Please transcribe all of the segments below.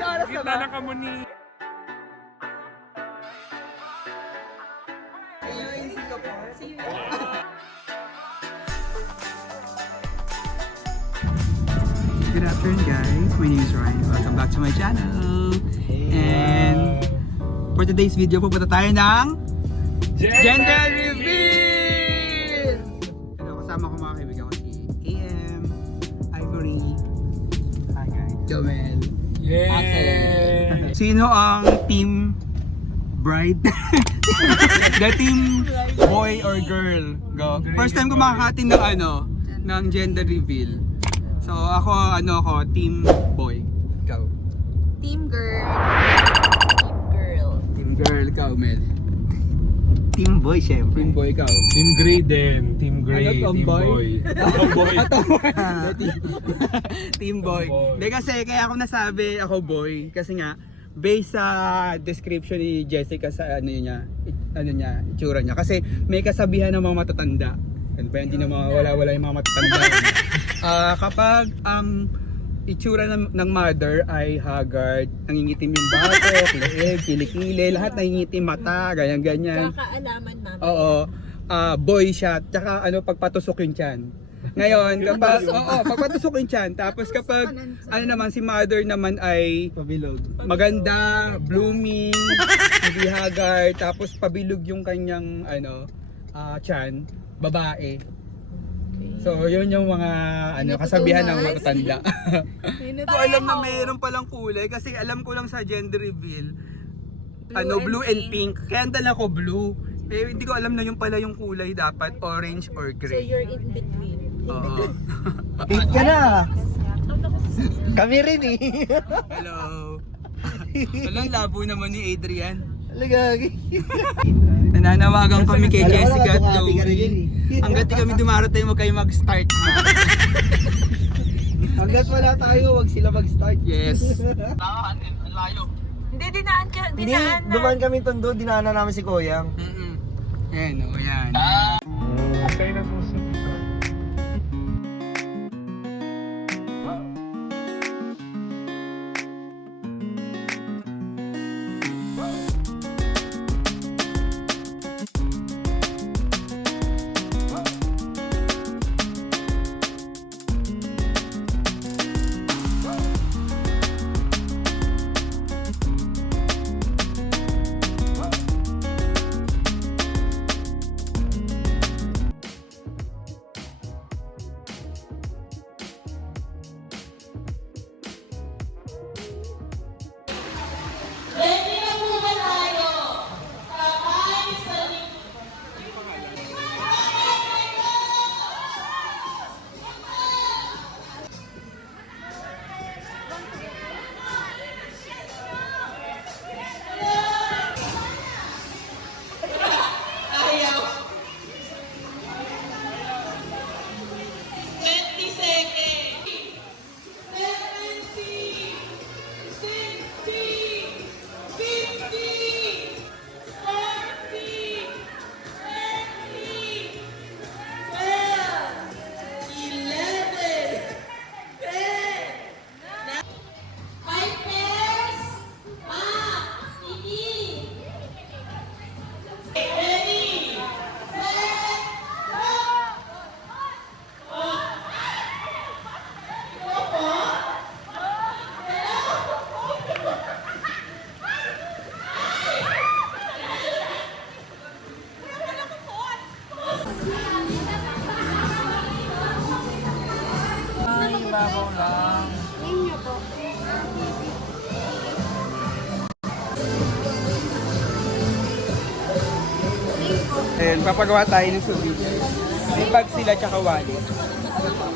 Gitna na kamo ni... Good afternoon guys, my name is Ryan. Welcome back to my channel. And for today's video, pupunta tayo ng gender reveal! Hello, kasama ko mga kaibigan ko si AM, Ivory, hi guys, Jomel, Yay! Sino ang team bride? The team boy or girl? Go. First time ko makakatin ng ng gender reveal. So ako team boy. Ikaw. Team girl. Team girl, ikaw Mel. Team boy, syempre. Team boy, ikaw. Team Grey din. Team Grey. Ano, Team tomboy? Boy. Tomboy. Team boy. Boy. Hindi kasi kaya ako nasabi ako boy kasi nga based sa description ni Jessica sa itsura niya. Kasi may kasabihan ng mga matatanda. Ano ba, hindi na wala yung mga matatanda. Kapag ang itsura ng mother ay haggard, nangingitim yung batok, leeg, kilikili, lahat nangingitim, mata, ganyan-ganyan. Kakaalaman namin. Oo. Boy siya, tsaka pagpatusok yung tiyan. Ngayon, kapag pagpatusok yung tiyan, tapos kapag naman si mother naman ay Pabilog. maganda, blooming, hindi haggard, tapos pabilog yung kanyang tiyan, babae. So, yun yung mga kasabihan ng matatanda. Hindi ko alam na mayroon palang kulay kasi alam ko lang sa gender reveal blue and pink. Kaya dala ko blue. Eh, hindi ko alam na yung pala yung kulay dapat orange or So gray. you're in between. Oo. Pink ka na! Kami rin eh! Hello. Walang labo naman ni Adrian. Alagagi! Nananawagan kami kay Jessica at Alam ko, Joey. Hanggat di kami dumarating, huwag kayo mag-start. Hanggat wala tayo, wag sila mag-start. Yes. Hindi, dinaan ka. Hindi, Dinaan na. dumaan kami tondo, dinaanan namin si Koyang. Ayan, yan. Tayo na po sa dito. Babaw lang. Ayun, papagawa tayo ng souvenir. May bag sila tsaka wallet.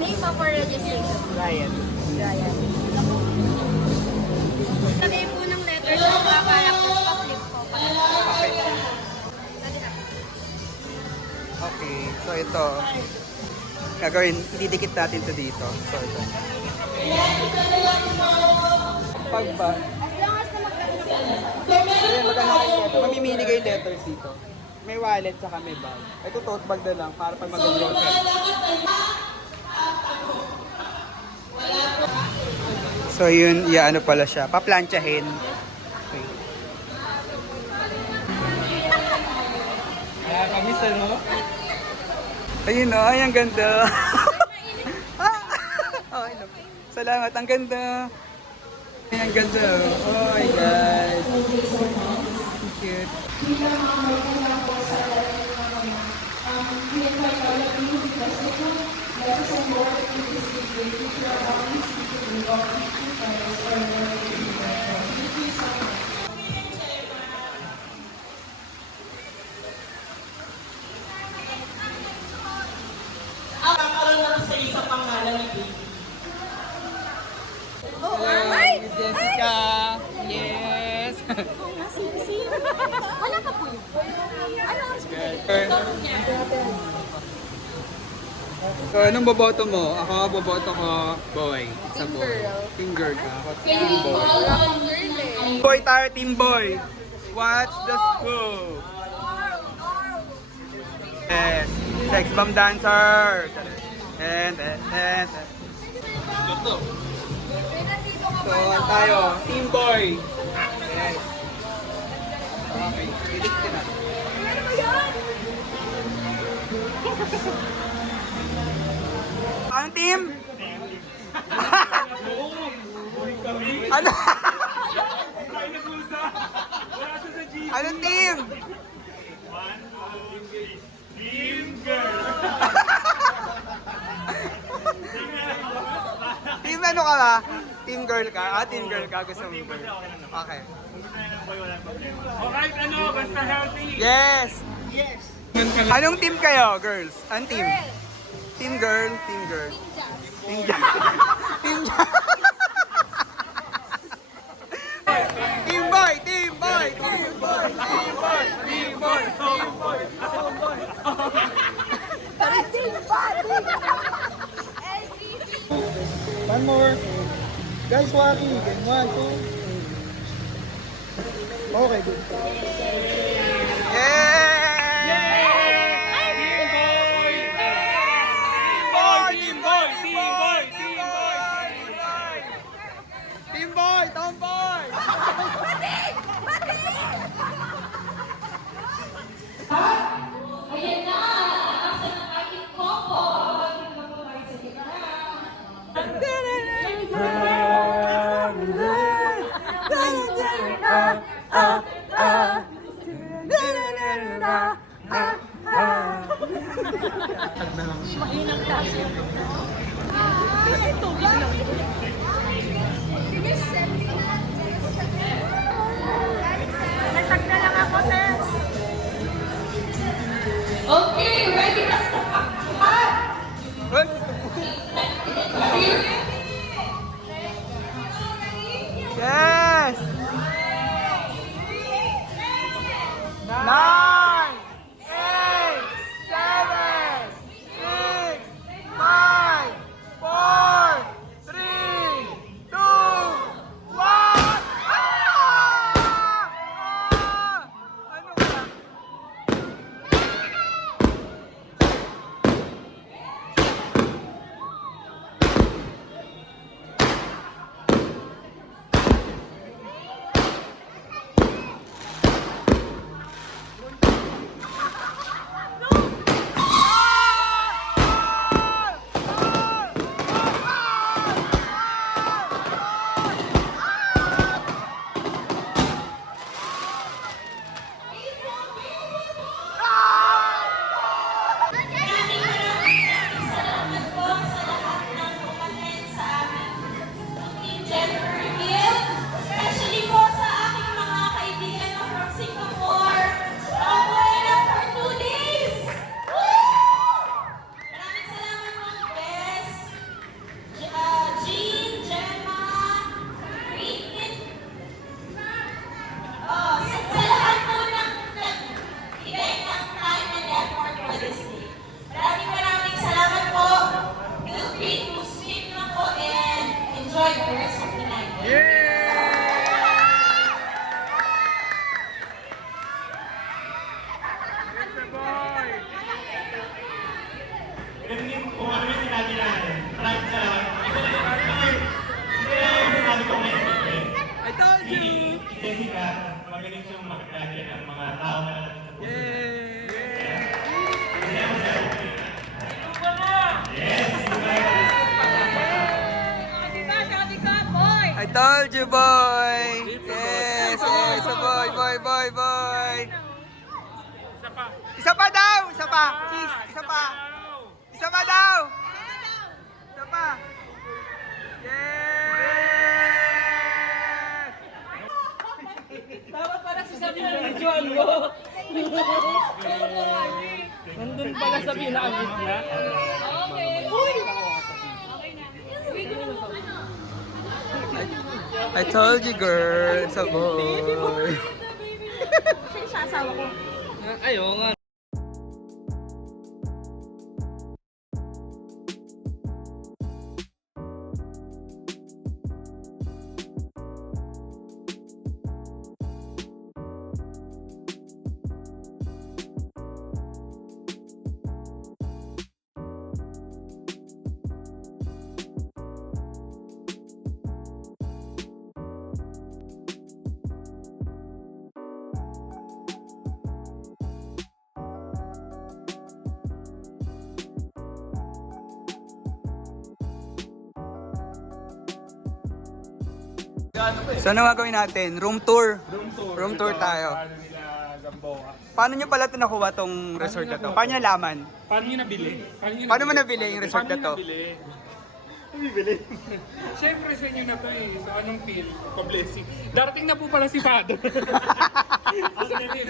Name mo for registration. Ryan. Ryan. Lagay po ng letter sa mga characters pa-flip po. Okay, so ito. Gagawin, ididikit natin ito dito. So ito. Pagbag. As long as na magkakaroon. Ayan, maganda kayo letter. Mamimili kayo letters dito. May wallet saka may bag. Ito tote bag na lang para pag mag-grocery. So yun, ano pala siya, paplantsahin. Okay. Kamis ano? Ayun o, ay ang ganda. Oh, hello. Salamat, ang ganda. Ay, ang ganda. Oh my God. Cute. Jessica! Yes! Wala ka po yun. Ano ang So, anong boboto mo? Ako, boboto ko boy. Sa boy. Team girl ka. Ako, team boy. Team boy tayo, team boy. What's the scoop? Yes. Sex bomb dancer. And. So, tayo, team boy. Yes. Okay, pilit ka na. Anong team? Ano? Anong team? Team girl. Team ano ka ba? Team girl ka? Team girl ka. Gusto mo girl. Okay. Alright, ano? Basta healthy. Yes! Anong team kayo, girls? Anong team? Team girl, team girl. Team jazz. Team jazz. Team boy, team boy, team boy, team boy, team boy, team boy, team boy. One more. Guys, walking. Then 1, 2. Okay, good. Yeah! Team boy, tomboy! Ayan na, nasa ng aking kopo. Natag na lang ako, Tess. Okay, ready na sa pakpak. Yes! 9, 8, 7, 6, 5, 4, 3, 2, 1! Ano ka? Ganun yung kung ano yung sinabi natin. Maraming salamat. I told you, boy! Yes! Yes! Boy! Isa pa daw! Isa pa! Cheese! Isa pa! Isa pa daw! Isa pa! Yes! Dapat pala sasabihin ng videoan mo. Nandun pala sa pinakagit niya. Okay. Uy! I told you, girl! Sa boy! Sino siya asawa ko? Ayaw nga. So ano gagawin natin? Room tour. Room tour tayo. Paano nila Gamboa? Paano nyo pala ito nakuha tong resort na to? Paano nyo nalaman? Paano nyo nabili? Paano mo nabili yung resort na to? Paano nyo nabili? Siyempre sa inyo na to eh. So anong feel? Pa-blessing. Darating na po pala si Father. Ako na din.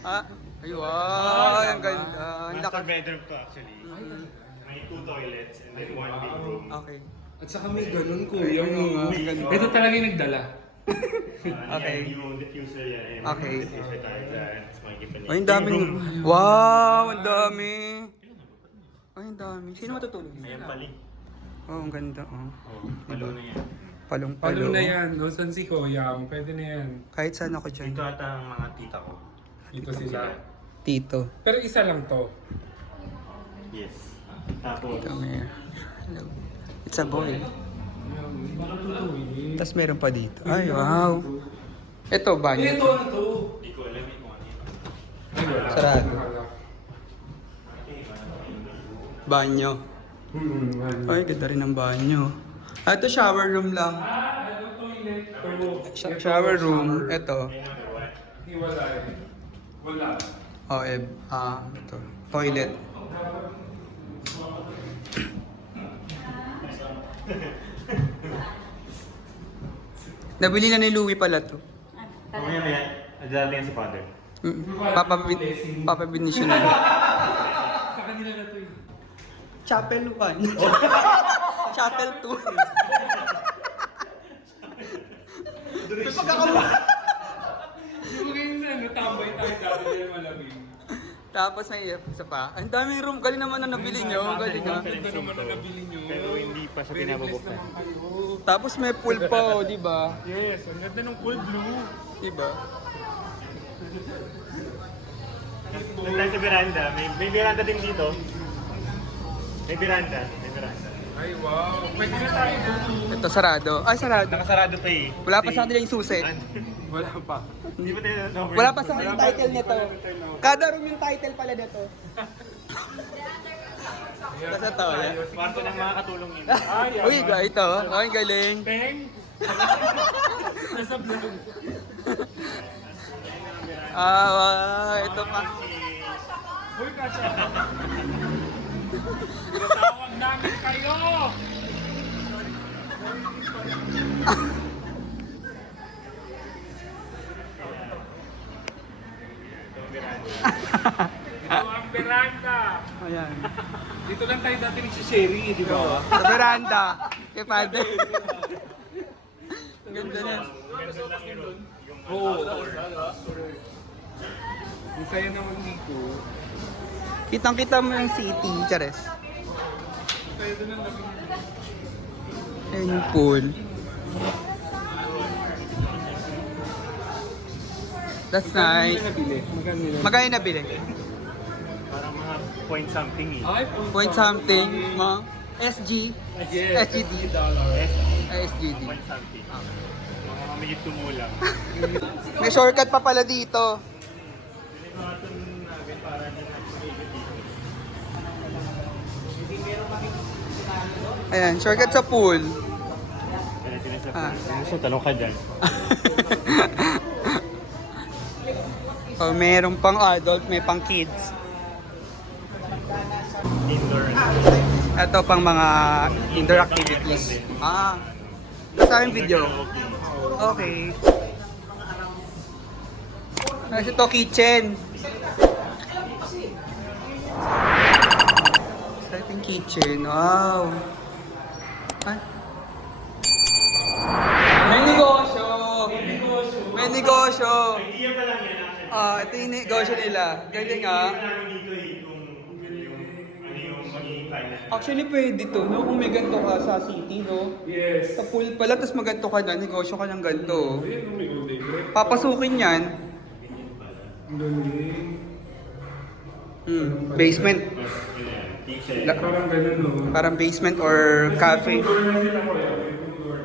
Ah, ay wow, ang ganda. Ang Master laki. bedroom to actually. May 2 toilets and then 1 big room. Okay. At saka may ganun kuya. Ang ganda. Ito talaga yung nagdala. Okay. Yung diffuser yan. Okay. Diffuser tayo dyan. Tapos makikita niyo. Ay, ang daming... Wow, ang dami. Ay, ang dami. Sino matutulog? Ayan pali. Oh, ang ganda. Oh. Palo na yan. Palong-palo. Paano na yan? Doon si Koyam. Pwede na yan. Kahit saan ako dyan. Dito ata ang mga tita ko. Dito sila. Tito. Pero isa lang to. Yes. Tapos, Come here. Hello. It's a boy. Tapos meron pa dito. Ay, wow. Ito, banyo. Ito, ito. hindi ko alam kung ano yun. Ay, wala. Sarado. Banyo. Ay, ganda rin ang banyo. Ah, ito shower room lang. Ano toilet to? Shower room. Ito. Hiwalay. Wala. Oh, ito. Toilet. Nabili na ni Louie pala to. Mamaya maya, dadating yan si father. Papabinition na. Sa kanila na to eh. Chapel 1. Chapel 2. Yung ngayon sa ano, tambay tayo dati dahil malamig. Tapos may isa pa. Ang daming room. Galing naman na nabili nyo. Galing ha. Ito naman na nabili nyo. Pero hindi pa siya Very blessed pinabubuksan. naman kayo. Tapos may pool pa, oh, di ba? Yes, ang ganda ng cool blue. Di ba? Doon tayo sa veranda. May veranda din dito. May veranda. May veranda. Ay, wow. Pwede na tayo doon. Ito sarado. Ay, sarado. Nakasarado pa eh. Wala pa sa kanila yung susi. Wala pa. Hindi pa tayo na-over. Wala pa sa kanila yung title nito. Kada room yung title pala nito. Tapos ito. Kwarto ng mga katulong yun. Ay, Uy, ito. Ay, galing. Peng! Nasa vlog. Ito pa. Uy, kasi. Tinatawag namin kayo! Ito ang veranda. Ayan. Dito lang tayo dati si Sherry, di ba? Sa veranda. Kay father. Ganda na. Oo. Ang saya naman dito. Kitang-kita mo yung city, Chares. Tayo doon ang labing. Ayan yung pool. That's nice. Magkano nabili? Parang mga point something eh. Ay, Point something, mga SG, Yes. SGD, Yes. SGD. Point something. Mga higit kumulang. May shortcut pa pala dito. Ayan, shortcut sa pool. Kaya tinasa Ah. Kung gusto, talong ka dyan. Oh, mayroong pang adult, may pang kids. Indoor. Ito pang mga indoor activities. Ah, sa aking video. Okay. Kasi ito kitchen. Sa ating kitchen. Wow. Ah. May negosyo. May negosyo. Idea pa lang yan. Ah, ito yung negosyo nila. Galing ah. Namin dito kung ano yung magiging finance. Actually, pwede to, no? Kung may ganito ka sa city, no? Yes. Sa pool pala, tapos maganto ka na, negosyo ka ng ganito. Ayun, may ulit. Papasukin yan. Galing. Basement. Kitchen. Parang ganun, no? Parang basement or cafe. Tudor na sila ko yan. May tudor.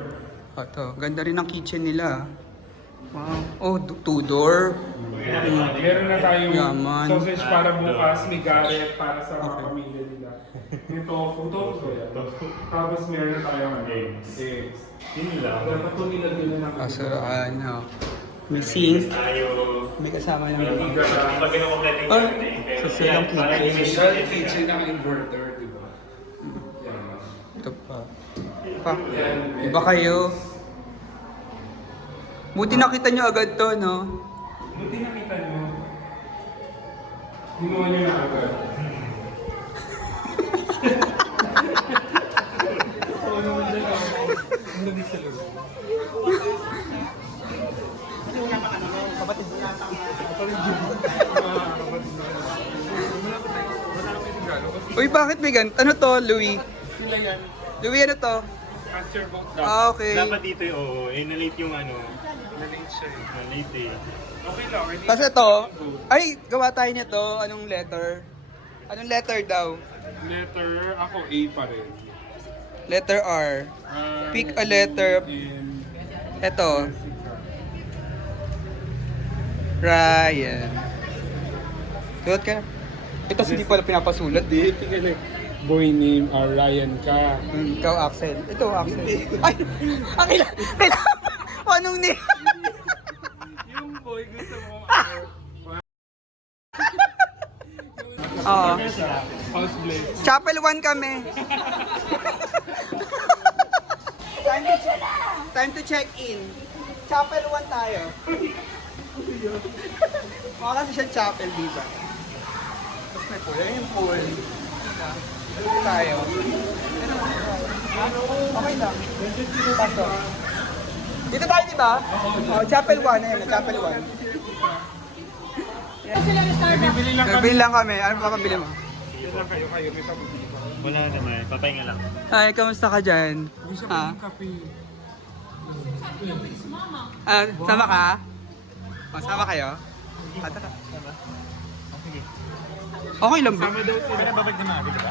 Ito, ganda rin ang kitchen nila. Wow. Oh, two-door. Meron na tayong Yaman. sausage para bukas, may garret para sa mga pamilya nila. Yung tofu yan. Tapos meron na tayong eggs. Yun lang. Dapat ito nilagyan na ng Kaso, ano, may sink. Tayo. May kasama yung biga na. Pag kinukompleting Ah, natin, sa silang kitchen. Social kitchen ng inverter, di ba? Yan. Ito pa. Pa. Iba kayo. Buti nakita nyo agad to, no? Buti nakita nyo. Ginawa nyo na agad. Oo naman dyan ako. Ang labi sa loob. Uy, bakit may ganito? Ano to, Louis? Sila yan. Louis, ano to? Master vote Ah, okay. dapat dito yung, oo, na-late yung ano. Na-late siya eh. Na-late eh. Okay lang. hindi Tapos ito, ay, gawa tayo nito. Anong letter? Anong letter daw? Letter, ako A pa rin. Letter R. Pick a letter. In Ito. Ryan. Sulat ka na. Ito hindi pala pinapasulat eh. boy name, Ryan ka. Ikaw, Axel. Ito, Axel. Ay! Ang kailangan. Anong name? Yung boy gusto mo, Oo. house blade. Chapel 1 kami. Time to check in. Chapel 1 tayo. Mukha kasi siya chapel, di ba? Tapos may pool. Ayun yung pool. Dito tayo. Okay lang. Pasok. Dito tayo, di ba? Oh, chapel 1. Ayun, chapel 1. Bibili lang kami. Gagawin lang kami. Ano pa pabili mo? Bibili lang kayo, may pabili pa. Wala naman, papahinga lang. Ay, kamusta ka dyan? Hindi siya Ha? pwedeng kape. Ah, sama ka? O, sama kayo? Ata ka. Okay lang ba? Sama daw sila. Kaya babag na mga, di ba?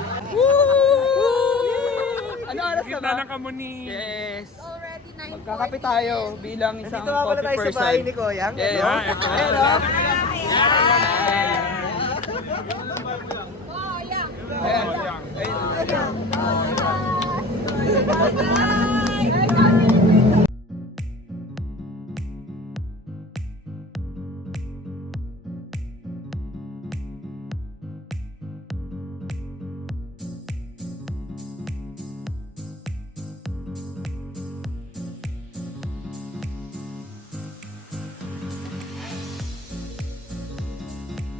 Ano oras na Kita ba? na kamo ni... Yes. Already 9:40. Magkakape tayo bilang isang Dito nga pala coffee tayo sa person. bahay ni Koyang. Yes. Ah, ito. Ayan o. Oh, yeah. Ayan. Ayan.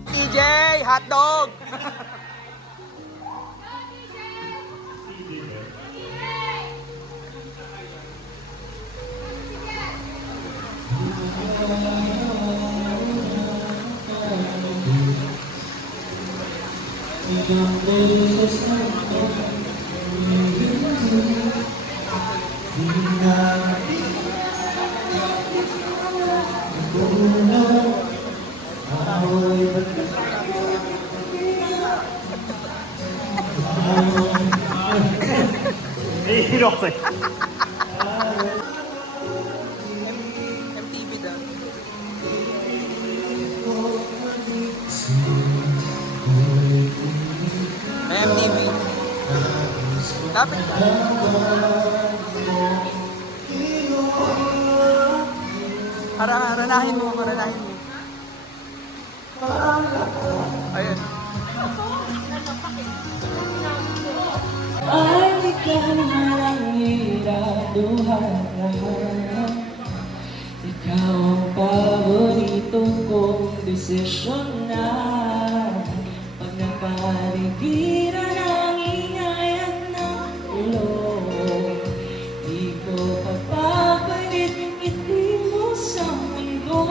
TJ, hotdog! Eh, hirok sa'yo. Lapit ka. Ranahin mo, ranahin mo. Ayun. Ay, ikaw na lang iraduhan. Ikaw ang paborito kong desisyon na. Pag napaligiran ang ingay at ng ulo, di ko papapalit ngiti mo sa mundo.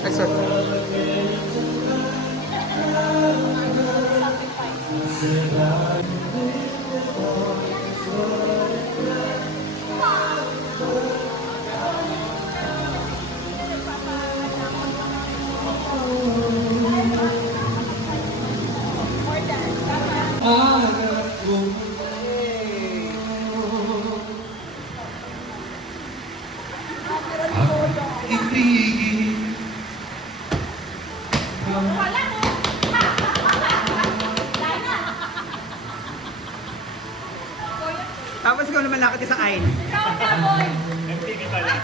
Ay, sir. Tapos ikaw naman lakad ka sa aisle. MTV pala.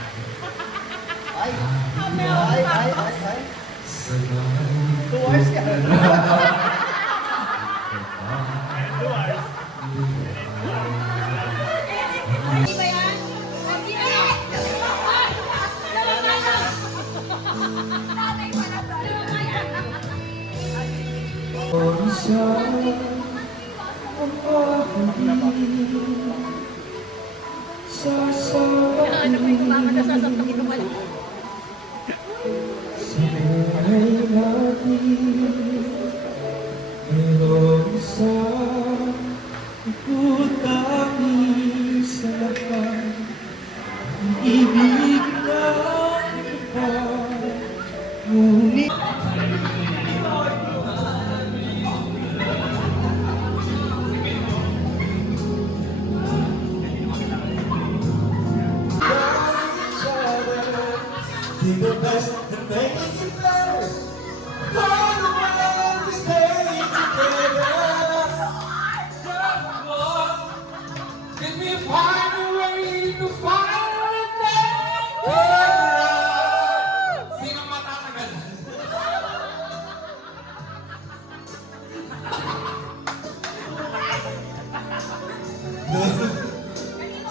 Ay. 2 hours ka. 2 hours. Hindi ba yan? Hindi ba yan? Tatay pa na sa ano pa yung mama na sasampang ito pala?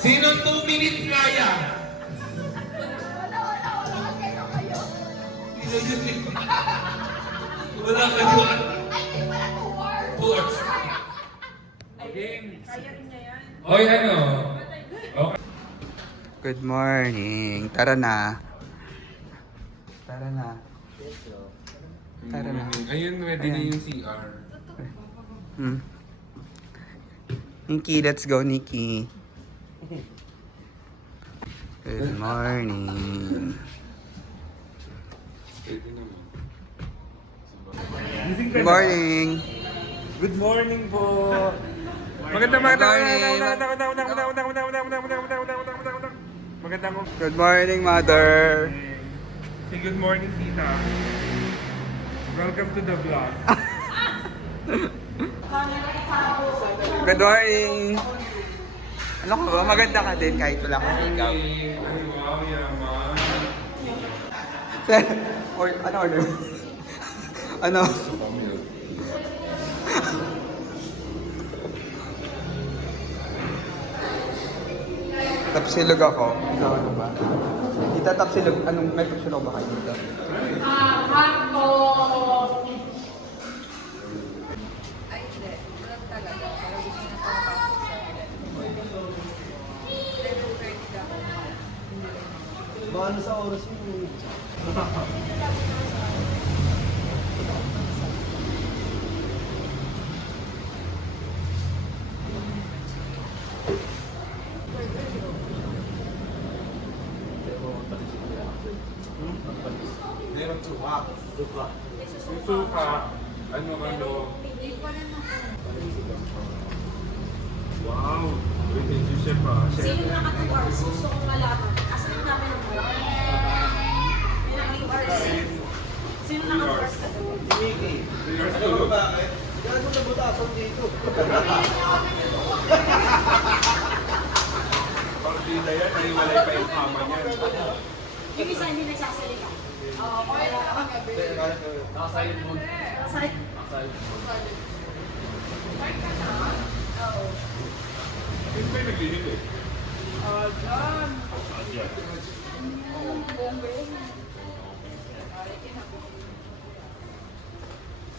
Sino 2 minutes kaya? Sino yun eh? Wala ka doon. Two hours. Oy, ano? Good morning. Tara na. Tara na. Tara na. Ayun, ready na yung CR. Hmm. Nikki, let's go, Nikki. Good morning. Good morning. Good morning po. Magandang Good morning, Mother. Say good morning, Tita. Welcome to the vlog. Good morning. Ano ka ba? Maganda ka din kahit wala kang makeup. Ay, wow, yaman. Sir, ano order? Ano? Tapsilog ako. Ikaw ano ba? Tita, tapsilog. Anong may tapsilog ba kayo dito? Ay, hindi. Wala talaga. Pero gusto na sa level 30 dapat. Bahala sa oras mo. Meron suka. Yung suka, ano. Hindi ko na Sino naka 2 hours? Gusto kong malaman. Asan yung namin ng mga? May naka 2 hours. Sino naka 2 hours ka doon? Ano ba bakit? Gago na butasan dito. Partida yan, naiwalay pa yung kama niya. Yung isa hindi nagsasalita. Oo, okay lang ako. Nakasilent mode. Side. Yung kayo naglihit eh.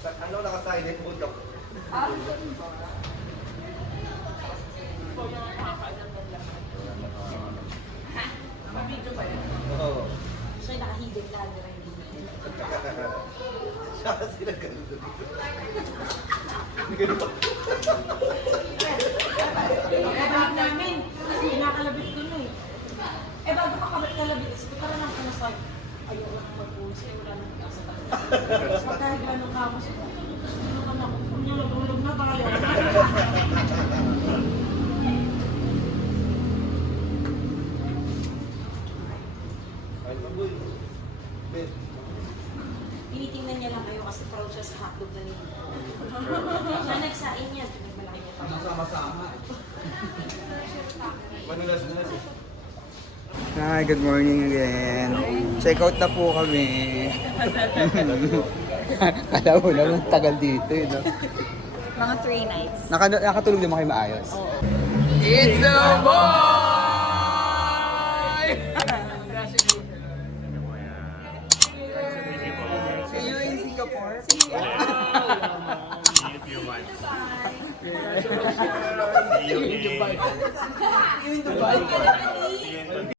Ano naka-silent mode ako? Oo. Siya nakahidden camera yung Siya kasi nagkaroon. bag namin. Kasi nakalabit ko na eh. Eh bago pa kalabit, isip ko tara lang kung sa ayaw lang mag-uus eh, wala nang kasa tayo. Tapos magkahiga ng kamos, sino ka na, kung niya nagulog na tayo. Ay, mabuhay. Ben. Tinitingnan niya lang kayo kasi proud siya sa hotdog na nito. Siya nagsain yan, pinagmalaki niya pa. Sama-sama. Manulas-nulas eh. Hi, good morning again. Check out na po kami. Alam mo naman, tagal dito eh, no? Mga 3 nights. Nakatulog naman kayo maayos? It's a boy! See you in Singapore. See you in a few months. See you in Dubai. See you in Dubai. See you in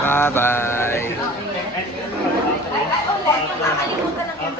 Bye-bye. Nakakalimutan lang yung